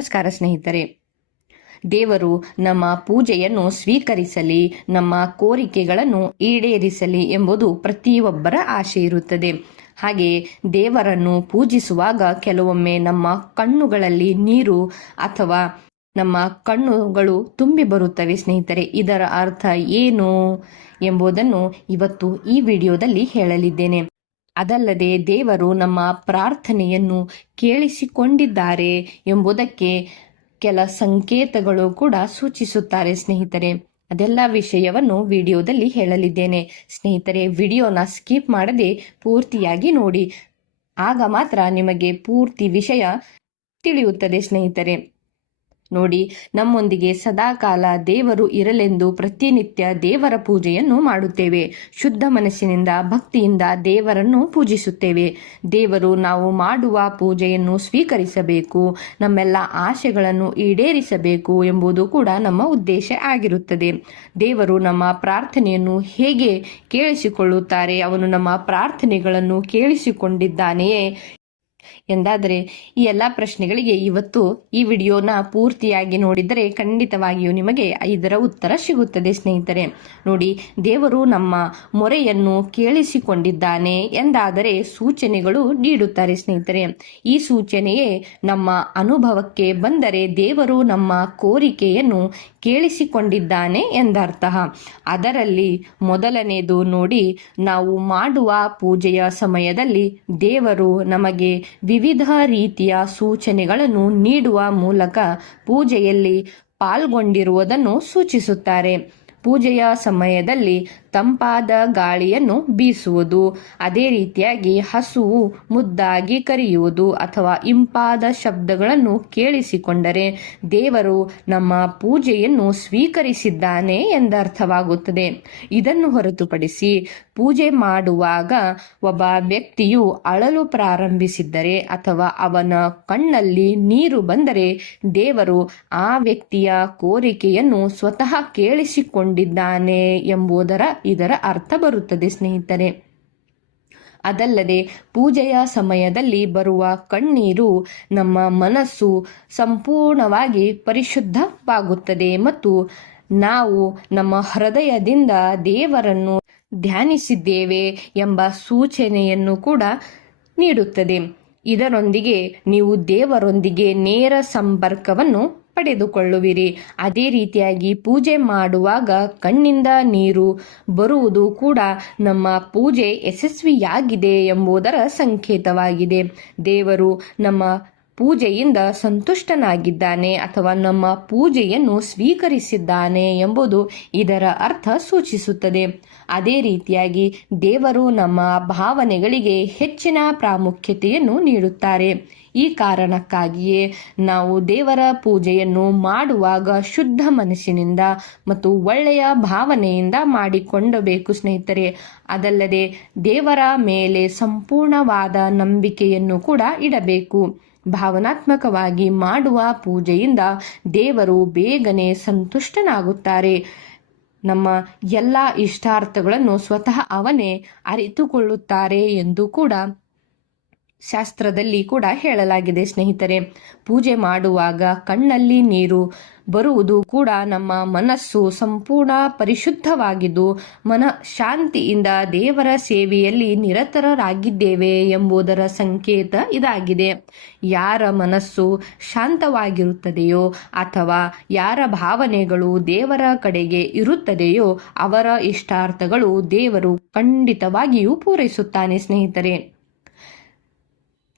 ನಮಸ್ಕಾರ ಸ್ನೇಹಿತರೆ. ದೇವರು ನಮ್ಮ ಪೂಜೆಯನ್ನು ಸ್ವೀಕರಿಸಲಿ, ನಮ್ಮ ಕೋರಿಕೆಗಳನ್ನು ಈಡೇರಿಸಲಿ ಎಂಬುದು ಪ್ರತಿಯೊಬ್ಬರ ಆಶೆ ಇರುತ್ತದೆ. ಹಾಗೆ ದೇವರನ್ನು ಪೂಜಿಸುವಾಗ ಕೆಲವೊಮ್ಮೆ ನಮ್ಮ ಕಣ್ಣುಗಳಲ್ಲಿ ನೀರು ಅಥವಾ ನಮ್ಮ ಕಣ್ಣುಗಳು ತುಂಬಿ ಬರುತ್ತವೆ ಸ್ನೇಹಿತರೆ. ಇದರ ಅರ್ಥ ಏನು ಎಂಬುದನ್ನು ಇವತ್ತು ಈ ವಿಡಿಯೋದಲ್ಲಿ ಹೇಳಲಿದ್ದೇನೆ. ಅದಲ್ಲದೆ ದೇವರು ನಮ್ಮ ಪ್ರಾರ್ಥನೆಯನ್ನು ಕೇಳಿಸಿಕೊಂಡಿದ್ದಾರೆ ಎಂಬುದಕ್ಕೆ ಕೆಲ ಸಂಕೇತಗಳು ಕೂಡ ಸೂಚಿಸುತ್ತಾರೆ ಸ್ನೇಹಿತರೆ. ಅದೆಲ್ಲ ವಿಷಯವನ್ನು ವಿಡಿಯೋದಲ್ಲಿ ಹೇಳಲಿದ್ದೇನೆ ಸ್ನೇಹಿತರೆ. ವಿಡಿಯೋನ ಸ್ಕಿಪ್ ಮಾಡದೆ ಪೂರ್ತಿಯಾಗಿ ನೋಡಿ, ಆಗ ಮಾತ್ರ ನಿಮಗೆ ಪೂರ್ತಿ ವಿಷಯ ತಿಳಿಯುತ್ತದೆ ಸ್ನೇಹಿತರೆ. ನೋಡಿ, ನಮ್ಮೊಂದಿಗೆ ಸದಾಕಾಲ ದೇವರು ಇರಲೆಂದು ಪ್ರತಿನಿತ್ಯ ದೇವರ ಪೂಜೆಯನ್ನು ಮಾಡುತ್ತೇವೆ. ಶುದ್ಧ ಮನಸ್ಸಿನಿಂದ ಭಕ್ತಿಯಿಂದ ದೇವರನ್ನು ಪೂಜಿಸುತ್ತೇವೆ. ದೇವರು ನಾವು ಮಾಡುವ ಪೂಜೆಯನ್ನು ಸ್ವೀಕರಿಸಬೇಕು, ನಮ್ಮೆಲ್ಲ ಆಶೆಗಳನ್ನು ಈಡೇರಿಸಬೇಕು ಎಂಬುದು ಕೂಡ ನಮ್ಮ ಉದ್ದೇಶ ಆಗಿರುತ್ತದೆ. ದೇವರು ನಮ್ಮ ಪ್ರಾರ್ಥನೆಯನ್ನು ಹೇಗೆ ಕೇಳಿಸಿಕೊಳ್ಳುತ್ತಾರೆ? ಅವನು ನಮ್ಮ ಪ್ರಾರ್ಥನೆಗಳನ್ನು ಕೇಳಿಸಿಕೊಂಡಿದ್ದಾನೆಯೇ ಎಂದಾದರೆ ಈ ಎಲ್ಲ ಪ್ರಶ್ನೆಗಳಿಗೆ ಇವತ್ತು ಈ ವಿಡಿಯೋನ ಪೂರ್ತಿಯಾಗಿ ನೋಡಿದರೆ ಖಂಡಿತವಾಗಿಯೂ ನಿಮಗೆ ಇದರ ಉತ್ತರ ಸಿಗುತ್ತದೆ ಸ್ನೇಹಿತರೆ. ನೋಡಿ, ದೇವರು ನಮ್ಮ ಮೊರೆಯನ್ನು ಕೇಳಿಸಿಕೊಂಡಿದ್ದಾನೆ ಎಂದಾದರೆ ಸೂಚನೆಗಳು ನೀಡುತ್ತಾರೆ ಸ್ನೇಹಿತರೆ. ಈ ಸೂಚನೆಯೇ ನಮ್ಮ ಅನುಭವಕ್ಕೆ ಬಂದರೆ ದೇವರು ನಮ್ಮ ಕೋರಿಕೆಯನ್ನು ಕೇಳಿಸಿಕೊಂಡಿದ್ದಾನೆ ಎಂದರ್ಥ. ಅದರಲ್ಲಿ ಮೊದಲನೇದು ನೋಡಿ, ನಾವು ಮಾಡುವ ಪೂಜೆಯ ಸಮಯದಲ್ಲಿ ದೇವರು ನಮಗೆ ವಿವಿಧ ರೀತಿಯ ಸೂಚನೆಗಳನ್ನು ನೀಡುವ ಮೂಲಕ ಪೂಜೆಯಲ್ಲಿ ಪಾಲ್ಗೊಂಡಿರುವುದನ್ನು ಸೂಚಿಸುತ್ತಾರೆ. ಪೂಜೆಯ ಸಮಯದಲ್ಲಿ ತಂಪಾದ ಗಾಳಿಯನ್ನು ಬೀಸುವುದು, ಅದೇ ರೀತಿಯಾಗಿ ಹಸುವು ಮುದ್ದಾಗಿ ಕರೆಯುವುದು ಅಥವಾ ಇಂಪಾದ ಶಬ್ದಗಳನ್ನು ಕೇಳಿಸಿಕೊಂಡರೆ ದೇವರು ನಮ್ಮ ಪೂಜೆಯನ್ನು ಸ್ವೀಕರಿಸಿದ್ದಾನೆ ಎಂದರ್ಥವಾಗುತ್ತದೆ. ಇದನ್ನು ಹೊರತುಪಡಿಸಿ ಪೂಜೆ ಮಾಡುವಾಗ ಒಬ್ಬ ವ್ಯಕ್ತಿಯು ಅಳಲು ಪ್ರಾರಂಭಿಸಿದ್ದರೆ ಅಥವಾ ಅವನ ಕಣ್ಣಲ್ಲಿ ನೀರು ಬಂದರೆ ದೇವರು ಆ ವ್ಯಕ್ತಿಯ ಕೋರಿಕೆಯನ್ನು ಸ್ವತಃ ಕೇಳಿಸಿಕೊಂಡಿದ್ದಾನೆ ಎಂಬುದರ ಇದರ ಅರ್ಥ ಬರುತ್ತದೆ ಸ್ನೇಹಿತರೆ. ಅದಲ್ಲದೆ ಪೂಜೆಯ ಸಮಯದಲ್ಲಿ ಬರುವ ಕಣ್ಣೀರು ನಮ್ಮ ಮನಸ್ಸು ಸಂಪೂರ್ಣವಾಗಿ ಪರಿಶುದ್ಧವಾಗುತ್ತದೆ ಮತ್ತು ನಾವು ನಮ್ಮ ಹೃದಯದಿಂದ ದೇವರನ್ನು ಧ್ಯಾನಿಸಿದ್ದೇವೆ ಎಂಬ ಸೂಚನೆಯನ್ನು ಕೂಡ ನೀಡುತ್ತದೆ. ಇದರೊಂದಿಗೆ ನೀವು ದೇವರೊಂದಿಗೆ ನೇರ ಸಂಪರ್ಕವನ್ನು ಪಡೆದುಕೊಳ್ಳುವಿರಿ. ಅದೇ ರೀತಿಯಾಗಿ ಪೂಜೆ ಮಾಡುವಾಗ ಕಣ್ಣಿಂದ ನೀರು ಬರುವುದು ಕೂಡ ನಮ್ಮ ಪೂಜೆ ಯಶಸ್ವಿಯಾಗಿದೆ ಎಂಬುದರ ಸಂಕೇತವಾಗಿದೆ. ದೇವರು ನಮ್ಮ ಪೂಜೆಯಿಂದ ಸಂತುಷ್ಟನಾಗಿದ್ದಾನೆ ಅಥವಾ ನಮ್ಮ ಪೂಜೆಯನ್ನು ಸ್ವೀಕರಿಸಿದ್ದಾನೆ ಎಂಬುದು ಇದರ ಅರ್ಥ ಸೂಚಿಸುತ್ತದೆ. ಅದೇ ರೀತಿಯಾಗಿ ದೇವರು ನಮ್ಮ ಭಾವನೆಗಳಿಗೆ ಹೆಚ್ಚಿನ ಪ್ರಾಮುಖ್ಯತೆಯನ್ನು ನೀಡುತ್ತಾರೆ. ಈ ಕಾರಣಕ್ಕಾಗಿಯೇ ನಾವು ದೇವರ ಪೂಜೆಯನ್ನು ಮಾಡುವಾಗ ಶುದ್ಧ ಮನಸ್ಸಿನಿಂದ ಮತ್ತು ಒಳ್ಳೆಯ ಭಾವನೆಯಿಂದ ಮಾಡಿಕೊಳ್ಳಬೇಕು ಸ್ನೇಹಿತರೆ. ಅದಲ್ಲದೆ ದೇವರ ಮೇಲೆ ಸಂಪೂರ್ಣವಾದ ನಂಬಿಕೆಯನ್ನು ಕೂಡ ಇಡಬೇಕು. ಭಾವನಾತ್ಮಕವಾಗಿ ಮಾಡುವ ಪೂಜೆಯಿಂದ ದೇವರು ಬೇಗನೆ ಸಂತುಷ್ಟನಾಗುತ್ತಾರೆ. ನಮ್ಮ ಎಲ್ಲ ಇಷ್ಟಾರ್ಥಗಳನ್ನು ಸ್ವತಃ ಅವನೇ ಅರಿತುಕೊಳ್ಳುತ್ತಾರೆ ಎಂದು ಕೂಡ ಶಾಸ್ತ್ರದಲ್ಲಿ ಕೂಡ ಹೇಳಲಾಗಿದೆ ಸ್ನೇಹಿತರೆ. ಪೂಜೆ ಮಾಡುವಾಗ ಕಣ್ಣಲ್ಲಿ ನೀರು ಬರುವುದು ಕೂಡ ನಮ್ಮ ಮನಸ್ಸು ಸಂಪೂರ್ಣ ಪರಿಶುದ್ಧವಾಗಿದ್ದು ಶಾಂತಿಯಿಂದ ದೇವರ ಸೇವೆಯಲ್ಲಿ ನಿರತರಾಗಿದ್ದೇವೆ ಎಂಬುದರ ಸಂಕೇತ ಇದಾಗಿದೆ. ಯಾರ ಮನಸ್ಸು ಶಾಂತವಾಗಿರುತ್ತದೆಯೋ ಅಥವಾ ಯಾರ ಭಾವನೆಗಳು ದೇವರ ಕಡೆಗೆ ಇರುತ್ತದೆಯೋ ಅವರ ಇಷ್ಟಾರ್ಥಗಳು ದೇವರು ಖಂಡಿತವಾಗಿಯೂ ಪೂರೈಸುತ್ತಾನೆ ಸ್ನೇಹಿತರೆ.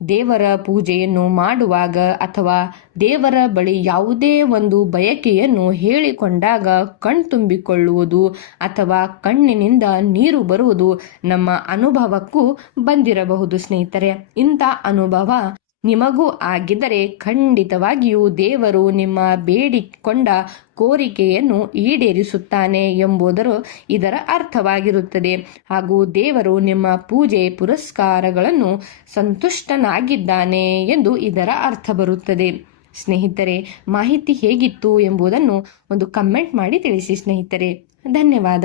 ದೇವರ ಪೂಜೆಯನ್ನು ಮಾಡುವಾಗ ಅಥವಾ ದೇವರ ಬಳಿ ಯಾವುದೇ ಒಂದು ಬಯಕೆಯನ್ನು ಹೇಳಿಕೊಂಡಾಗ ಕಣ್ತುಂಬಿಕೊಳ್ಳುವುದು ಅಥವಾ ಕಣ್ಣಿನಿಂದ ನೀರು ಬರುವುದು ನಮ್ಮ ಅನುಭವಕ್ಕೂ ಬಂದಿರಬಹುದು ಸ್ನೇಹಿತರೆ. ಇಂಥ ಅನುಭವ ನಿಮಗೂ ಆಗಿದ್ದರೆ ಖಂಡಿತವಾಗಿಯೂ ದೇವರು ನಿಮ್ಮ ಬೇಡಿಕೊಂಡ ಕೋರಿಕೆಯನ್ನು ಈಡೇರಿಸುತ್ತಾನೆ ಎಂಬುದರ ಇದರ ಅರ್ಥವಾಗಿರುತ್ತದೆ. ಹಾಗೂ ದೇವರು ನಿಮ್ಮ ಪೂಜೆ ಪುರಸ್ಕಾರಗಳನ್ನು ಸಂತುಷ್ಟನಾಗಿದ್ದಾನೆ ಎಂದು ಇದರ ಅರ್ಥ ಬರುತ್ತದೆ. ಸ್ನೇಹಿತರೆ, ಮಾಹಿತಿ ಹೇಗಿತ್ತು ಎಂಬುದನ್ನು ಒಂದು ಕಮೆಂಟ್ ಮಾಡಿ ತಿಳಿಸಿ ಸ್ನೇಹಿತರೆ. ಧನ್ಯವಾದ.